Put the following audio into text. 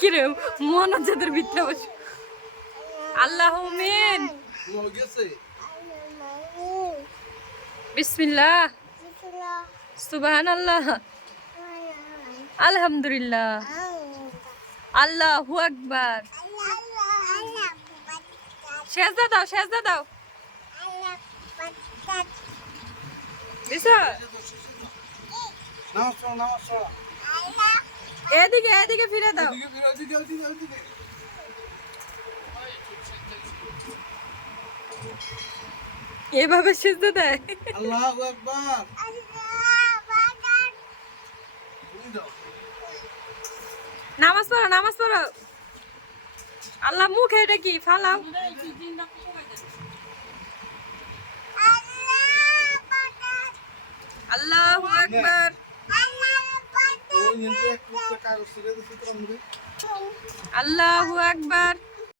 কিরে, মন হচ্ছে তোর ভিতরে বসে। আল্লাহ মিন বিসমিল্লাহ। সুবহান আল্লাহ আলহামদুলিল্লাহ। আল্লাহু আকবার। সেজদা দাও সেজদা দাও। দিছো? নামাজ নামাজ এদিকে এদিকে ফিরে দাও। এদিকে ফিরে এদিকে এদিকে এদিকে। এভাবে সেজদা দেয়। আল্লাহু আকবার। নামাজ পড়ো নামাজ পড়ো। আল্লাহ মুখে এটা কি? ফালাও। আল্লাহু আকবার। আল্লাহু আকবার।